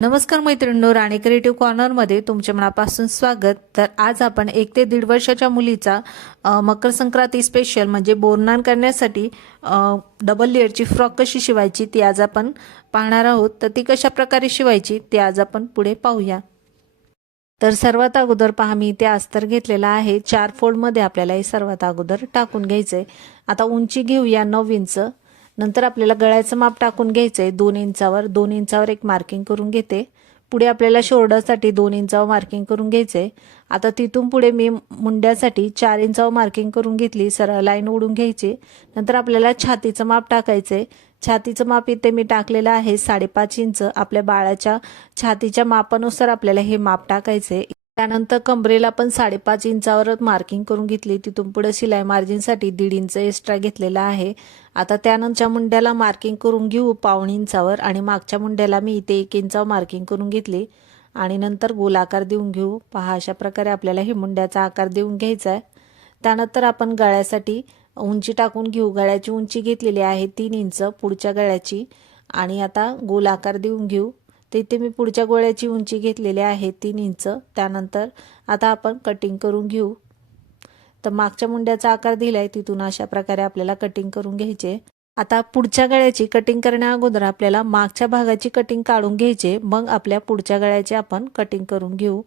नमस्कार मैत्रिणींनो राणी क्रिएटिव्ह कॉर्नरमध्ये तुमच्या मनापासून स्वागत. तर आज आपण एक ते दीड वर्षाच्या मुलीचा मकर संक्रांती स्पेशल म्हणजे बोरनान करण्यासाठी डबल लेअरची फ्रॉक कशी शिवायची ती आज आपण पाहणार आहोत. तर ती कशा प्रकारे शिवायची ते आज आपण पुढे पाहूया. तर सर्वात अगोदर पहा मी इथे अस्तर घेतलेला आहे. चार फोल्डमध्ये आपल्याला हे सर्वात अगोदर टाकून घ्यायचं आहे आता उंची घेऊया नऊ इंच. नंतर आपल्याला गळ्याचं माप टाकून घ्यायचंय. दोन इंचावर दोन इंचावर एक मार्किंग करून घेते. पुढे आपल्याला शोल्डरसाठी दोन इंचावर मार्किंग करून घ्यायचंय. आता तिथून पुढे मी मुंड्यासाठी चार इंचावर मार्किंग करून घेतली सरळ लाईन ओढून घ्यायची. नंतर आपल्याला छातीचं माप टाकायचं आहे छातीचं माप इथे मी टाकलेलं आहे साडेपाच इंच. आपल्या बाळाच्या छातीच्या मापानुसार आपल्याला हे माप टाकायचे त्यानंतर कमरेला पण साडेपाच इंचावर मार्किंग करून घेतली. तिथून पुढे शिलाई मार्जिनसाठी दीड इंच एक्स्ट्रा घेतलेला आहे. आता त्यानंतरच्या मुंड्याला मार्किंग करून घेऊ पाऊण इंचावर आणि मागच्या मुंड्याला मी इथे एक इंचावर मार्किंग करून घेतली. आणि नंतर गोलाकार देऊन घेऊ. पहा अशा प्रकारे आपल्याला हे मुंड्याचा आकार देऊन घ्यायचा आहे. त्यानंतर आपण गळ्यासाठी उंची टाकून घेऊ. गळ्याची उंची घेतलेली आहे तीन इंच पुढच्या गळ्याची. आणि आता गोलाकार देऊन घेऊ. तर इथे मी पुढच्या गोळ्याची उंची घेतलेली आहे तीन इंच. त्यानंतर आता आपण कटिंग करून घेऊ. तर मागच्या मुंड्याचा आकार दिलाय तिथून अशा प्रकारे आपल्याला कटिंग करून घ्यायचे. आता पुढच्या गळ्याची कटिंग करण्या अगोदर आपल्याला मागच्या भागाची कटिंग काढून घ्यायचे. मग आपल्या पुढच्या गळ्याची आपण कटिंग करून घेऊ.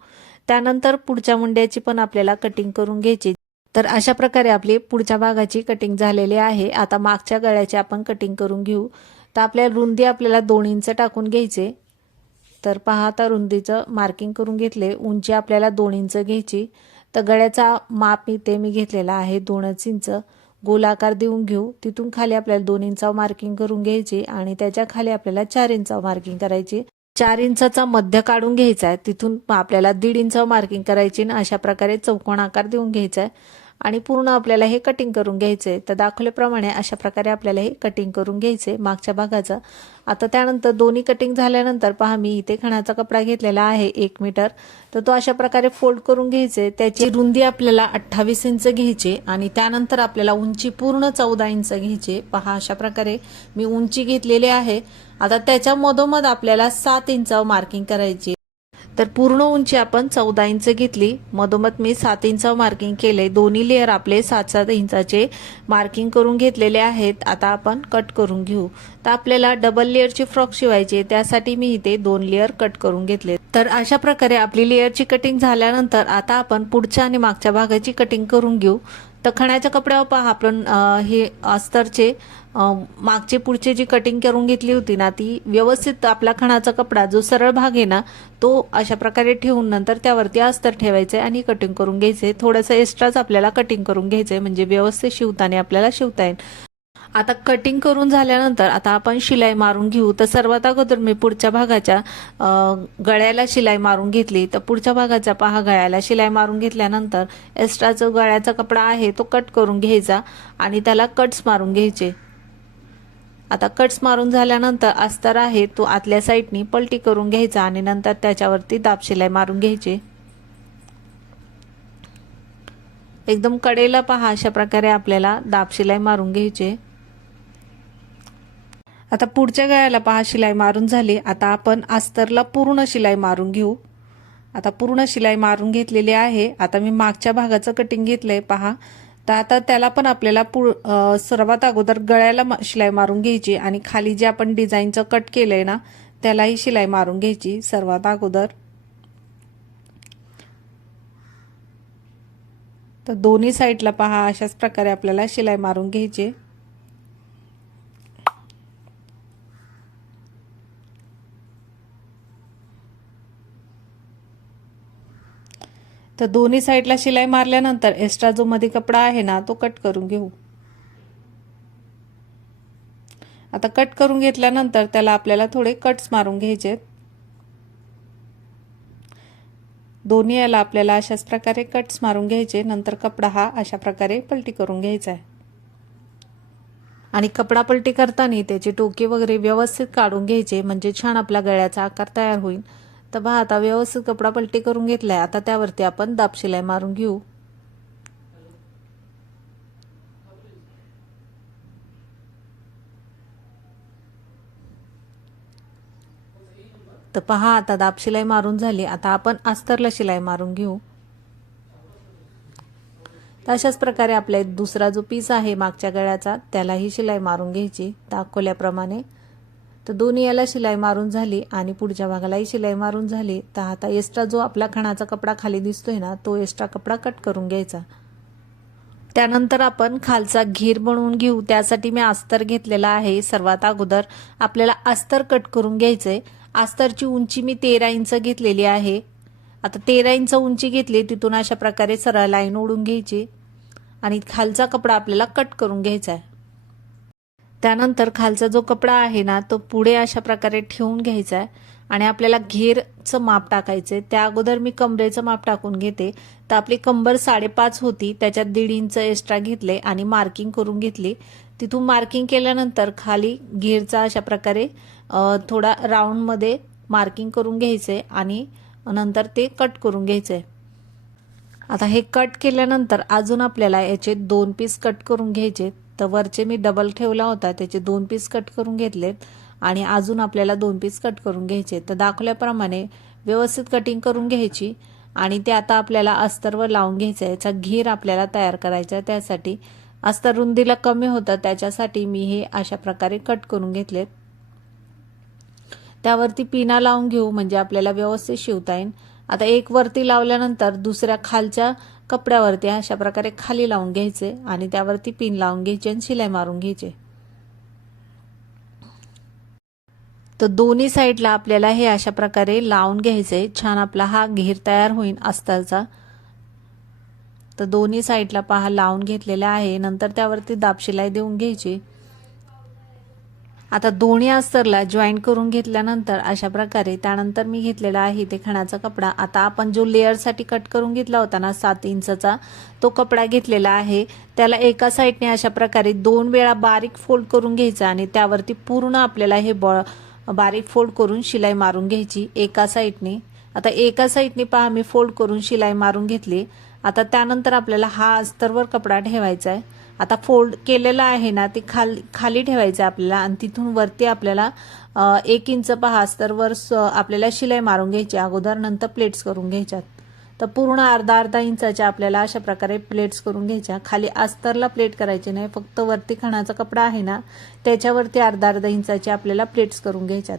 त्यानंतर पुढच्या मुंड्याची पण आपल्याला कटिंग करून घ्यायची. तर अशा प्रकारे आपली पुढच्या भागाची कटिंग झालेली आहे. आता मागच्या गळ्याची आपण कटिंग करून घेऊ. तर आपल्या रुंदी आपल्याला दोन इंच टाकून घ्यायचे. तर पहा आता रुंदीचं मार्किंग करून घेतले. उंची आपल्याला दोन इंच घ्यायची. तर गळ्याचा माप इथे मी घेतलेला आहे दोनच इंच. गोलाकार देऊन घेऊ. तिथून खाली आपल्याला दोन इंचावर मार्किंग करून घ्यायची आणि त्याच्याखाली आपल्याला चार इंचावर मार्किंग करायची. चार इंचाचा मध्य काढून घ्यायचा आहे. तिथून आपल्याला दीड इंच मार्किंग करायची आणि अशा प्रकारे चौकोन आकार देऊन घ्यायचा आहे. आणि पूर्ण आपल्याला हे कटिंग करून घ्यायचे तर दाखवल्याप्रमाणे अशा प्रकारे आपल्याला हे कटिंग करून घ्यायचे मागच्या भागाचं. आता त्यानंतर दोन्ही कटिंग झाल्यानंतर पहा मी इथे खणाचा कपडा घेतलेला आहे एक मीटर तर तो अशा प्रकारे फोल्ड करून घ्यायचे त्याची रुंदी आपल्याला अठ्ठावीस इंच घ्यायची आणि त्यानंतर आपल्याला उंची पूर्ण चौदा इंच घ्यायची. पहा अशा प्रकारे मी उंची घेतलेली आहे. आता त्याच्या मधोमध आपल्याला सात इंचावर मार्किंग करायची. तर पूर्ण उंची आपण चौदा इंच घेतली. मधोमध मी सात इंच मार्किंग केले. दोन्ही लेअर आपले सात सात इंचाचे मार्किंग करून घेतलेले आहेत. आता आपण कट करून घेऊ. तर आपल्याला डबल लेअरची फ्रॉक शिवायची आहे. त्यासाठी मी इथे दोन लेअर कट करून घेतले तर अशा प्रकारे आपली लेअरची कटिंग झाल्यानंतर आता आपण पुढच्या आणि मागच्या भागाची कटिंग करून घेऊ. तर खणाच्या कपड्यावर पहा आपण हे अस्तरचे मागचे पुढचे जी कटिंग करून घेतली होती ना ती व्यवस्थित आपला खणाचा कपडा जो सरळ भाग आहे ना तो अशा प्रकारे ठेवून नंतर त्यावरती अस्तर ठेवायचं आहे आणि कटिंग करून घ्यायचं. आहे थोडंसं एक्स्ट्राच आपल्याला कटिंग करून घ्यायचं आहे म्हणजे व्यवस्थित शिवताना आपल्याला शिवता येईल. आता कटिंग करून झाल्यानंतर आता आपण शिलाई मारून घेऊ. तर सर्वात अगोदर मी पुढच्या भागाच्या गळ्याला शिलाई मारून घेतली. तर पुढच्या भागाच्या पहा गळ्याला शिलाई मारून घेतल्यानंतर एक्स्ट्रा जो गळ्याचा कपडा आहे तो कट करून घ्यायचा आणि त्याला कट्स मारून घ्यायचे. आता कट्स मारून झाल्यानंतर अस्तर आहे तो आतल्या साईडनी पलटी करून घ्यायचा आणि नंतर त्याच्यावरती दाब शिलाई मारून घ्यायची. एकदम कडेला पहा अशा प्रकारे आपल्याला दाब शिलाई मारून घ्यायचे. आता पुढच्या गळ्याला पहा शिलाई मारून झाली. आता आपण अस्तरला पूर्ण शिलाई मारून घेऊ. आता पूर्ण शिलाई मारून घेतलेली आहे. आता मी मागच्या भागाचं कटिंग घेतलंय पहा. तर आता त्याला पण आपल्याला पु सर्वात अगोदर गळ्याला शिलाई मारून घ्यायची. आणि खाली जे आपण डिझाईनचं कट केलंय ना त्यालाही शिलाई मारून घ्यायची सर्वात अगोदर. तर दोन्ही साईडला पहा अशाच प्रकारे आपल्याला शिलाई मारून घ्यायची. तर दोन्ही साईडला शिलाई मारल्यानंतर एक्स्ट्रा जो मध्ये कपडा आहे ना तो कट करून घेऊ. आता कट करून घेतल्यानंतर त्याला आपल्याला थोडे कट्स मारून घ्यायचे दोन्ही याला आपल्याला अशाच प्रकारे कट्स मारून घ्यायचे. नंतर कपडा हा अशा प्रकारे पलटी करून घ्यायचा आहे. आणि कपडा पलटी करताना त्याचे टोके वगैरे व्यवस्थित काढून घ्यायचे. म्हणजे छान आपल्या गळ्याचा आकार तयार होईल. तर पहा आता व्यवस्थित कपडा पलटी करून घेतलाय. आता त्यावरती आपण दाब शिलाई मारून घेऊ. तर पहा आता दाब शिलाई मारून झाली. आता आपण अस्तरला शिलाई मारून घेऊ. तर अशाच प्रकारे आपला एक दुसरा जो पीस आहे मागच्या गळ्याचा त्यालाही शिलाई मारून घ्यायची दाखवल्याप्रमाणे. तर दोन्ही याला शिलाई मारून झाली आणि पुढच्या भागालाही शिलाई मारून झाली. तर आता एक्स्ट्रा जो आपला खणाचा कपडा खाली दिसतोय ना तो एक्स्ट्रा कपडा कट करून घ्यायचा. त्यानंतर आपण खालचा घेर बनवून घेऊ. त्यासाठी मी अस्तर घेतलेला आहे. सर्वात अगोदर आपल्याला अस्तर कट करून घ्यायचंय. अस्तरची उंची मी तेरा इंच घेतलेली आहे. आता तेरा इंच उंची घेतली तिथून अशा प्रकारे सरळ लाईन ओढून घ्यायची आणि खालचा कपडा आपल्याला कट करून घ्यायचा आहे. त्यानंतर खालचा जो कपडा आहे ना तो पुढे अशा प्रकारे ठेवून घ्यायचा आहे आणि आपल्याला घेरचं माप टाकायचं आहे. त्या अगोदर मी कमरेचं माप टाकून घेते. तर आपली कंबर साडेपाच होती त्याच्यात दीड इंच एक्स्ट्रा घेतले आणि मार्किंग करून घेतली. तिथून मार्किंग केल्यानंतर खाली घेरचा अशा प्रकारे थोडा राऊंडमध्ये मार्किंग करून घ्यायचे आणि नंतर ते कट करून घ्यायचे. आता हे कट केल्यानंतर अजून आपल्याला याचे दोन पीस कट करून घ्यायचे. तर वरचे मी डबल ठेवला होता त्याचे दोन पीस कट करून घेतलेत आणि अजून आपल्याला दोन पीस कट करून घ्यायचे. तर दाखवल्याप्रमाणे व्यवस्थित कटिंग करून घ्यायची आणि ते आता आपल्याला अस्तरवर लावून घ्यायचं आहे. याचा घेर आपल्याला तयार करायचा आहे. त्यासाठी अस्तर रुंदीला कमी होतं त्याच्यासाठी मी हे अशा प्रकारे कट करून घेतलेत. त्यावरती पिना लावून घेऊ म्हणजे आपल्याला व्यवस्थित शिवता येईल. आता एक वरती लावल्यानंतर दुसऱ्या खालच्या कपड्यावरती अशा प्रकारे खाली लावून घ्यायचे आणि त्यावरती पिन लावून घ्यायचे आणि शिलाई मारून घ्यायचे. तर दोन्ही साईडला आपल्याला हे अशा प्रकारे लावून घ्यायचे. छान आपला हा घेर तयार होईल अस्तरचा. तर दोन्ही साईडला पहा लावून घेतलेला आहे. नंतर त्यावरती दाब शिलाई देऊन घ्यायची. आता दोन्ही अस्तरला जॉईन करून घेतल्यानंतर अशा प्रकारे त्यानंतर मी घेतलेला आहे ते खणाचा कपडा. आता आपण जो लेअरसाठी कट करून घेतला होता ना सात इंचचा तो कपडा घेतलेला आहे. त्याला एका साईडने अशा प्रकारे दोन वेळा बारीक फोल्ड करून घ्यायचा आणि त्यावरती पूर्ण आपल्याला हे बॉ बारीक फोल्ड करून शिलाई मारून घ्यायची एका साईडने. आता एका साईडने पहा मी फोल्ड करून शिलाई मारून घेतली. आता त्यानंतर आपल्याला हा अस्तरवर कपडा ठेवायचा आहे. आता फोल्ड केलेला आहे ना ते खाल खाली ठेवायचं आहे आपल्याला आणि तिथून वरती आपल्याला एक इंच पहा अस्तरवर स- आपल्याला शिलाई मारून घ्यायची अगोदर नंतर प्लेट्स करून घ्यायच्यात. तर पूर्ण अर्धा अर्धा इंचाच्या आपल्याला अशा प्रकारे प्लेट्स करून घ्यायच्या खाली अस्तरला प्लेट करायची नाही फक्त वरती खणाचा कपडा आहे ना त्याच्यावरती अर्धा अर्धा इंचाच्या आपल्याला प्लेट्स करून घ्यायच्यात.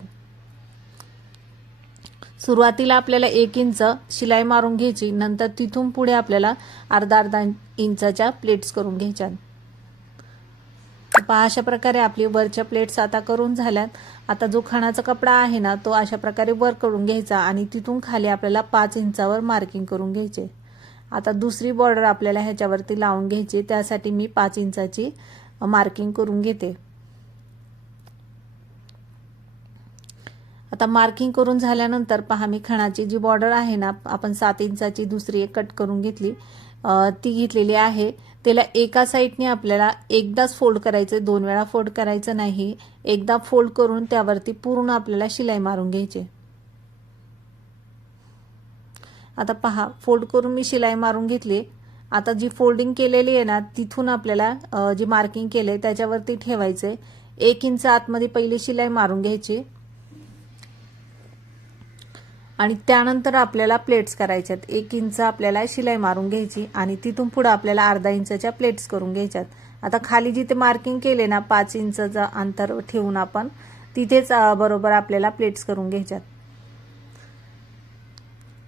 सुरुवातीला आपल्याला एक इंच शिलाई मारून घ्यायची नंतर तिथून पुढे आपल्याला अर्धा अर्धा इंचाच्या प्लेट्स करून घ्यायच्या पहा अशा प्रकारे आपली वरच्या प्लेट्स आता करून झाल्यात. आता जो खणाचा कपडा आहे ना तो अशा प्रकारे वर करून घ्यायचा आणि तिथून खाली आपल्याला पाच इंचावर मार्किंग करून घ्यायचे. आता दुसरी बॉर्डर आपल्याला ह्याच्यावरती लावून घ्यायची त्यासाठी मी पाच इंचाची मार्किंग करून घेते. आता मार्किंग करून झाल्यानंतर पहा मी खणाची जी बॉर्डर आहे ना आपण सात इंचाची दुसरी एक कट करून घेतली. ती घेतलेली आहे. त्याला एका साईडने आपल्याला एकदाच फोल्ड करायचं दोन वेळा फोल्ड करायचं नाही. एकदा फोल्ड करून त्यावरती पूर्ण आपल्याला शिलाई मारून घ्यायची. आता पहा फोल्ड करून मी शिलाई मारून घेतली. आता जी फोल्डिंग केलेली आहे ना तिथून आपल्याला जी मार्किंग केले त्याच्यावरती ठेवायचे एक इंच आतमध्ये पहिली शिलाई मारून घ्यायची. आणि त्यानंतर आपल्याला प्लेट्स करायच्यात एक इंच आपल्याला शिलाई मारून घ्यायची आणि तिथून पुढे आपल्याला अर्धा इंचच्या प्लेट्स करून घ्यायच्यात आता खाली जिथे मार्किंग केले ना पाच इंचचं अंतर ठेवून आपण तिथेच बरोबर आपल्याला प्लेट्स करून घ्यायच्यात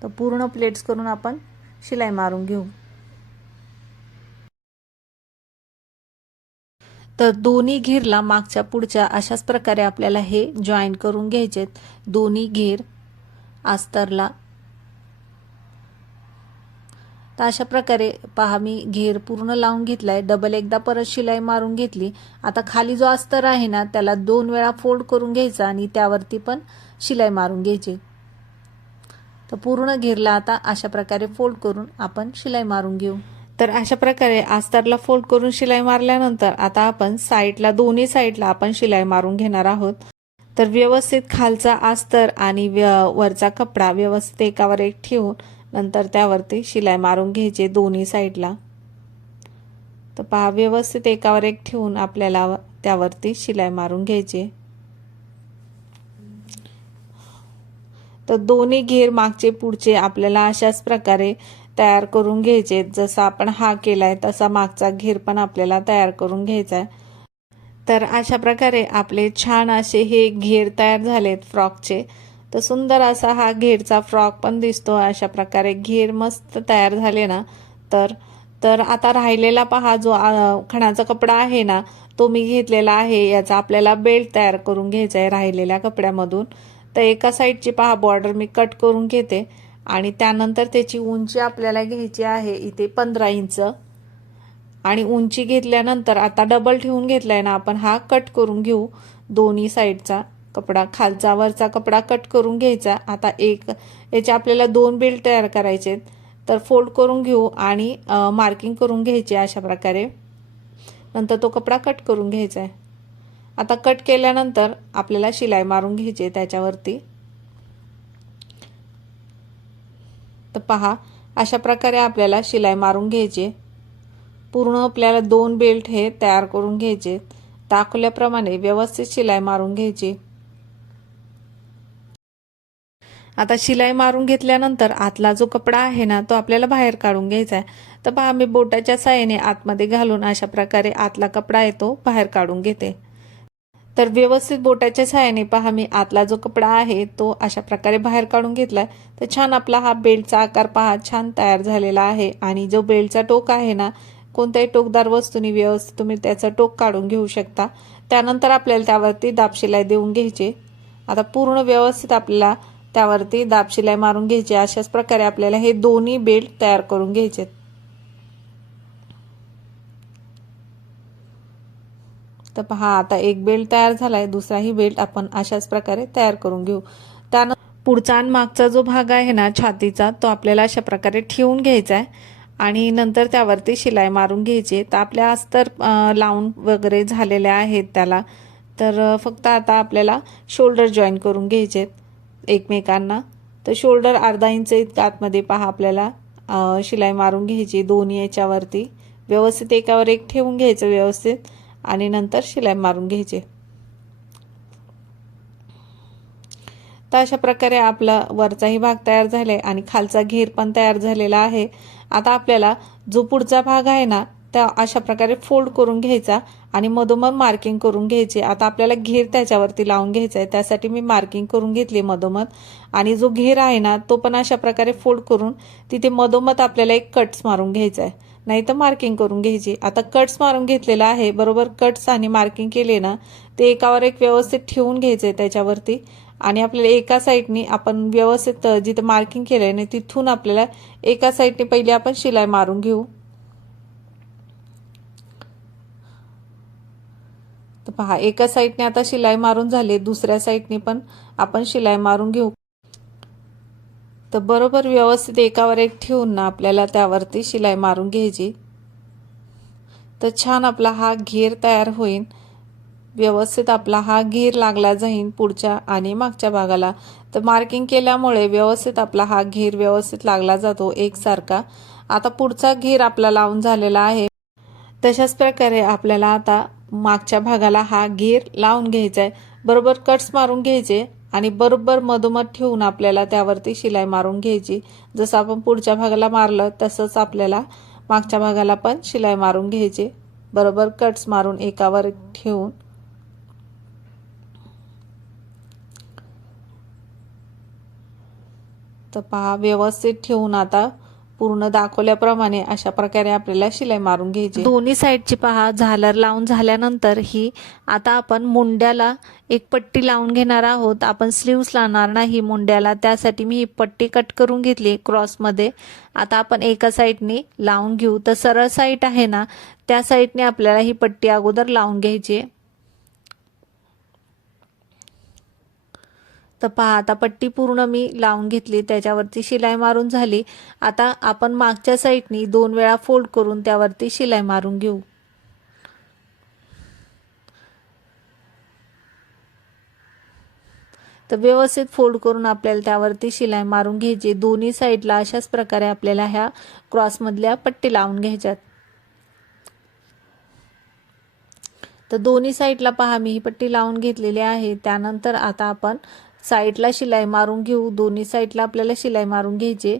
तर पूर्ण प्लेट्स करून आपण शिलाई मारून घेऊ. तर दोन्ही घेरला मागच्या पुढच्या अशाच प्रकारे आपल्याला हे जॉईन करून घ्यायचेत दोन्ही घेर अस्तरला तर अशा प्रकारे पहा मी घेर पूर्ण लावून घेतलाय. डबल एकदा परत शिलाई मारून घेतली. आता खाली जो अस्तर आहे ना त्याला दोन वेळा फोल्ड करून घ्यायचा आणि त्यावरती पण शिलाई मारून घ्यायची. तर पूर्ण घेरला आता अशा प्रकारे फोल्ड करून आपण शिलाई मारून घेऊ. तर अशा प्रकारे अस्तरला फोल्ड करून शिलाई मारल्यानंतर आता आपण साईडला दोन्ही साईडला आपण शिलाई मारून घेणार आहोत. तर व्यवस्थित खालचा आस्तर आणि व्य- वरचा कपडा व्यवस्थित एकावर एक ठेवून नंतर त्यावरती शिलाई मारून घ्यायचे दोन्ही साईडला. तर पहा व्यवस्थित एकावर एक ठेवून आपल्याला त्यावरती शिलाई मारून घ्यायचे. तर दोन्ही घेर मागचे पुढचे आपल्याला अशाच प्रकारे तयार करून घ्यायचे. जसा आपण हा केलाय तसा मागचा घेर पण आपल्याला तयार करून घ्यायचा आहे. तर अशा प्रकारे आपले छान असे हे घेर तयार झालेत फ्रॉकचे. तर सुंदर असा हा घेरचा फ्रॉक पण दिसतो अशा प्रकारे घेर मस्त तयार झाले ना. तर तर आता राहिलेला पहा जो खणाचा कपडा आहे ना तो मी घेतलेला आहे. याचा आपल्याला बेल्ट तयार करून घ्यायचा आहे राहिलेल्या कपड्यामधून. तर एका साईडची पहा बॉर्डर मी कट करून घेते. आणि त्यानंतर त्याची उंची आपल्याला घ्यायची आहे इथे पंधरा इंच. आणि उंची घेतल्यानंतर आता डबल ठेवून घेतलाय ना आपण हा कट करून घेऊ. दोन्ही साईडचा कपडा खालचा वरचा कपडा कट करून घ्यायचा. आता एक याचे आपल्याला दोन बेल्ट तयार करायचे तर फोल्ड करून घेऊ आणि मार्किंग करून घ्यायचे अशा प्रकारे. नंतर तो कपडा कट करून घ्यायचा आहे आता कट केल्यानंतर आपल्याला शिलाई मारून घ्यायची त्याच्यावरती. तर पहा अशा प्रकारे आपल्याला शिलाई मारून घ्यायची पूर्ण आपल्याला दोन बेल्ट हे तयार करून घ्यायचे. दाखवल्याप्रमाणे व्यवस्थित शिलाई मारून घ्यायची. आता शिलाई मारून घेतल्यानंतर आतला जो कपडा आहे ना तो आपल्याला बाहेर काढून घ्यायचा आहे. तर पहा मी बोटाच्या साहाय्याने आतमध्ये घालून अशा प्रकारे आतला कपडा आहे तो बाहेर काढून घेते. तर व्यवस्थित बोटाच्या साहाय्याने पहा मी आतला जो कपडा आहे तो अशा प्रकारे बाहेर काढून घेतलाय. तर छान आपला हा बेल्टचा आकार पहा छान तयार झालेला आहे. आणि जो बेल्टचा टोक आहे ना कोणत्याही टोकदार वस्तूने व्यवस्थित तुम्ही त्याचं टोक काढून घेऊ शकता. त्यानंतर आपल्याला त्यावरती दाबशिलाई देऊन घ्यायची. आता पूर्ण व्यवस्थित आपल्याला त्यावरती दाबशिलाई मारून घ्यायची. अशाच प्रकारे आपल्याला हे दोन्ही बेल्ट तयार करून घ्यायचे तर पहा आता एक बेल्ट तयार झालाय दुसराही बेल्ट आपण अशाच प्रकारे तयार करून घेऊ. त्यानंतर पुढचा आणि मागचा जो भाग आहे ना छातीचा तो आपल्याला अशा प्रकारे ठेवून घ्यायचा आहे आणि नंतर त्यावरती शिलाई मारून घ्यायची. तर आपल्या अस्तर लावून वगैरे झालेल्या आहेत त्याला. तर फक्त आता आपल्याला शोल्डर जॉईन करून घ्यायचे एकमेकांना. तर शोल्डर अर्धा इंच इतका आतमध्ये पहा आपल्याला शिलाई मारून घ्यायची दोन्ही याच्यावरती. व्यवस्थित एकावर एक ठेवून घ्यायचं व्यवस्थित आणि नंतर शिलाई मारून घ्यायचे. तर अशा प्रकारे आपला वरचाही भाग तयार झालाय आणि खालचा घेर पण तयार झालेला आहे. आता आपल्याला जो पुढचा भाग आहे ना त्या अशा प्रकारे फोल्ड करून घ्यायचा आणि मधोमध मार्किंग करून घ्यायची. आता आपल्याला घेर त्याच्यावरती लावून घ्यायचा आहे. त्यासाठी मी मार्किंग करून घेतली मधोमध. आणि जो घेर आहे ना तो पण अशा प्रकारे फोल्ड करून तिथे मधोमध आपल्याला एक कट्स मारून घ्यायचा आहे. नाही तर मार्किंग करून घ्यायची. आता कट्स मारून घेतलेला आहे. बरोबर कट्स आणि मार्किंग केले ना ते एकावर एक व्यवस्थित ठेवून घ्यायचे त्याच्यावरती. आणि आपल्याला एका साईडनी आपण व्यवस्थित जिथं मार्किंग केलं आहे ना तिथून आपल्याला एका साईडने पहिले आपण शिलाई मारून घेऊ. तर पहा एका साईडने आता शिलाई मारून झाली दुसऱ्या साईडने पण आपण शिलाई मारून घेऊ. तर बरोबर व्यवस्थित एकावर एक ठेवून ना आपल्याला त्यावरती शिलाई मारून घ्यायची. तर छान आपला हा घेर तयार होईल. व्यवस्थित आपला हा घेर लागला जाईल पुढच्या आणि मागच्या भागाला. तर मार्किंग केल्यामुळे व्यवस्थित आपला हा घेर व्यवस्थित लागला जातो एकसारखा. आता पुढचा घेर आपला लावून झालेला आहे. तशाच प्रकारे आपल्याला आता मागच्या भागाला हा घेर लावून घ्यायचा आहे बरोबर कट्स मारून घ्यायचे आणि बरोबर मधोमध ठेवून आपल्याला त्यावरती शिलाई मारून घ्यायची. जसं आपण पुढच्या भागाला मारलं तसंच आपल्याला मागच्या भागाला पण शिलाई मारून घ्यायची. बरोबर कट्स मारून एकावर ठेवून तर पहा व्यवस्थित ठेवून आता पूर्ण दाखवल्याप्रमाणे अशा प्रकारे आपल्याला शिलाई मारून घ्यायची दोन्ही साईडची पहा झालर लावून झाल्यानंतर ही आता आपण मुंड्याला एक पट्टी लावून घेणार आहोत. आपण स्लीव्स लावणार नाही मुंड्याला त्यासाठी मी ही पट्टी कट करून घेतली क्रॉसमध्ये आता आपण एका साईडने लावून घेऊ. तर सरळ साईड आहे ना त्या साईडने आपल्याला ही पट्टी अगोदर लावून घ्यायची तर पहा आता पट्टी पूर्ण मी लावून घेतली त्याच्यावरती शिलाई मारून झाली. आता आपण मागच्या साईडनी दोन वेळा फोल्ड करून त्यावरती शिलाई मारून घेऊ. तर व्यवस्थित फोल्ड करून आपल्याला त्यावरती शिलाई मारून घ्यायची. दोन्ही साईडला अशाच प्रकारे आपल्याला ह्या क्रॉसमधल्या पट्टी लावून घ्यायच्यात. तर दोन्ही साईडला पहा मी ही पट्टी लावून घेतलेली आहे. त्यानंतर आता आपण साईडला शिलाई मारून घेऊ दोन्ही साईडला आपल्याला शिलाई मारून घ्यायची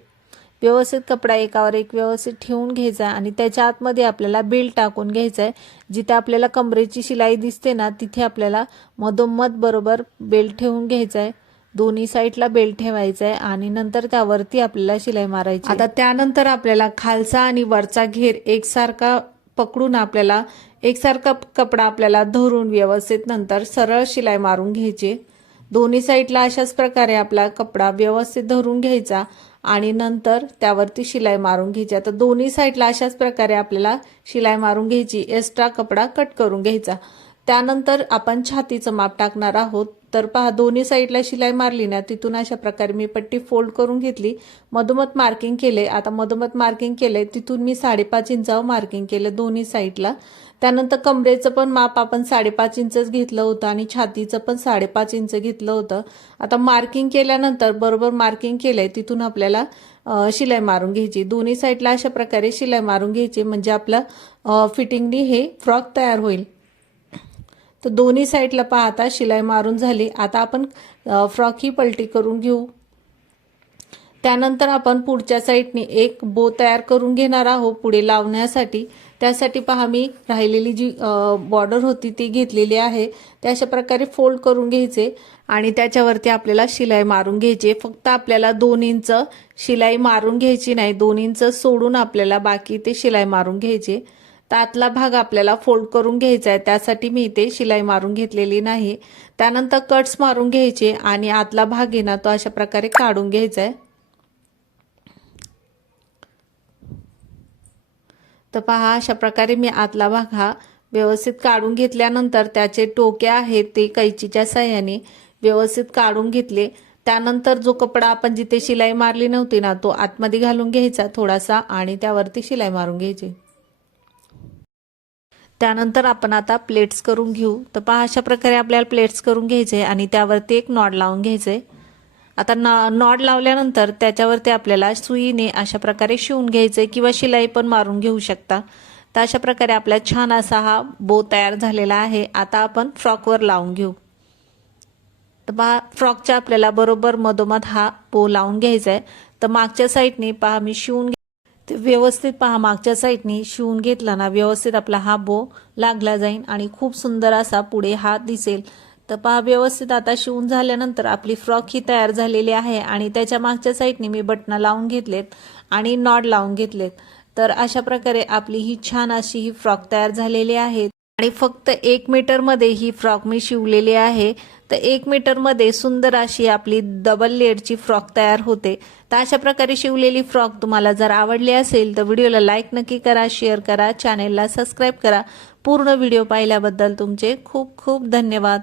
व्यवस्थित कपडा एकावर एक व्यवस्थित ठेवून घ्यायचा आणि त्याच्या आतमध्ये आपल्याला बेल टाकून घ्यायचा आहे. जिथे आपल्याला कमरेची शिलाई दिसते ना तिथे आपल्याला मधोमध बरोबर बेल्ट ठेवून घ्यायचा आहे. दोन्ही साईडला बेल ठेवायचा आहे आणि नंतर त्यावरती आपल्याला शिलाई मारायची आता त्यानंतर आपल्याला खालचा आणि वरचा घेर एकसारखा पकडून आपल्याला एकसारखा कपडा आपल्याला धरून व्यवस्थित नंतर सरळ शिलाई मारून घ्यायची दोन्ही साईडला अशाच प्रकारे आपला कपडा व्यवस्थित धरून घ्यायचा आणि नंतर त्यावरती शिलाई मारून घ्यायची. आता दोन्ही साईडला अशाच प्रकारे आपल्याला शिलाई मारून घ्यायची एक्स्ट्रा कपडा कट करून घ्यायचा. त्यानंतर आपण छातीचं माप टाकणार आहोत. तर पहा दोन्ही साईडला शिलाई मारली ना तिथून अशा प्रकारे मी पट्टी फोल्ड करून घेतली. मधोमध मार्किंग केले. आता मधोमध मार्किंग केले. तिथून मी साडेपाच इंचावर मार्किंग केलं दोन्ही साईडला. त्यानंतर कमरेचं पण माप आपण साडेपाच इंचच घेतलं होतं आणि छातीचं पण साडेपाच इंच घेतलं होतं. आता मार्किंग केल्यानंतर बरोबर मार्किंग केलंय तिथून आपल्याला शिलाई मारून घ्यायची. दोन्ही साईडला अशा प्रकारे शिलाई मारून घ्यायची. म्हणजे आपलं फिटिंगनी हे फ्रॉक तयार होईल. तर दोन्ही साईडला पाहता शिलाई मारून झाली. आता आपण फ्रॉक ही पलटी करून घेऊ. त्यानंतर आपण पुढच्या साईडने एक बो तयार करून घेणार आहोत पुढे लावण्यासाठी. त्यासाठी पहा मी राहिलेली जी बॉर्डर होती ती घेतलेली आहे. त्या अशा प्रकारे फोल्ड करून घ्यायचे आणि त्याच्यावरती आपल्याला शिलाई मारून घ्यायची फक्त आपल्याला दोन इंच शिलाई मारून घ्यायची नाही दोन इंच सोडून आपल्याला बाकी ते शिलाई मारून घ्यायचे तर आतला भाग आपल्याला फोल्ड करून घ्यायचा आहे. त्यासाठी मी इथे शिलाई मारून घेतलेली नाही. त्यानंतर कट्स मारून घ्यायचे आणि आतला भाग आहे ना तो अशा प्रकारे काढून घ्यायचा आहे. तर पहा अशा प्रकारे मी आतला भाग हा व्यवस्थित काढून घेतल्यानंतर त्याचे टोके आहेत ते कैचीच्या साह्याने व्यवस्थित काढून घेतले. त्यानंतर जो कपडा आपण जिथे शिलाई मारली नव्हती ना तो आतमध्ये घालून घ्यायचा थोडासा आणि त्यावरती शिलाई मारून घ्यायची. त्यानंतर आपण आता प्लेट्स करून घेऊ. तर पहा अशा प्रकारे आपल्याला प्लेट्स करून घ्यायचे आणि त्यावरती एक नॉड लावून घ्यायचे. आता नॉ नॉड लावल्यानंतर त्याच्यावरती आपल्याला सुईने अशा प्रकारे शिवून घ्यायचे किंवा शिलाई पण मारून घेऊ शकता. तर अशा प्रकारे आपला छान असा हा बो तयार झालेला आहे. आता आपण फ्रॉकवर लावून घेऊ. तर पहा फ्रॉकच्या आपल्याला बरोबर मधोमध हा बो लावून घ्यायचा आहे. तर मागच्या साईडने पहा मी शिवून ते व्यवस्थित पहा मागच्या साईडने शिवून घेतला ना व्यवस्थित आपला हा बो लागला जाईल आणि खूप सुंदर असा पुढे हा दिसेल. तर पहा व्यवस्थित आता शिवून झाल्यानंतर आपली फ्रॉक ही तयार झालेली आहे आणि त्याच्या मागच्या साईडने मी बटणं लावून घेतलेत आणि नॉड लावून घेतलेत. तर अशा प्रकारे आपली ही छान अशी ही फ्रॉक तयार झालेली आहे. आणि फक्त एक मीटरमध्ये ही फ्रॉक मी शिवलेली आहे. तर एक मीटरमध्ये सुंदर अशी आपली डबल लेअरची फ्रॉक तयार होते. तर अशा प्रकारे शिवलेली फ्रॉक तुम्हाला जर आवडली असेल तर व्हिडिओला लाईक नक्की करा शेअर करा चॅनेलला सबस्क्राईब करा. पूर्ण व्हिडिओ पाहिल्याबद्दल तुमचे खूप खूप धन्यवाद.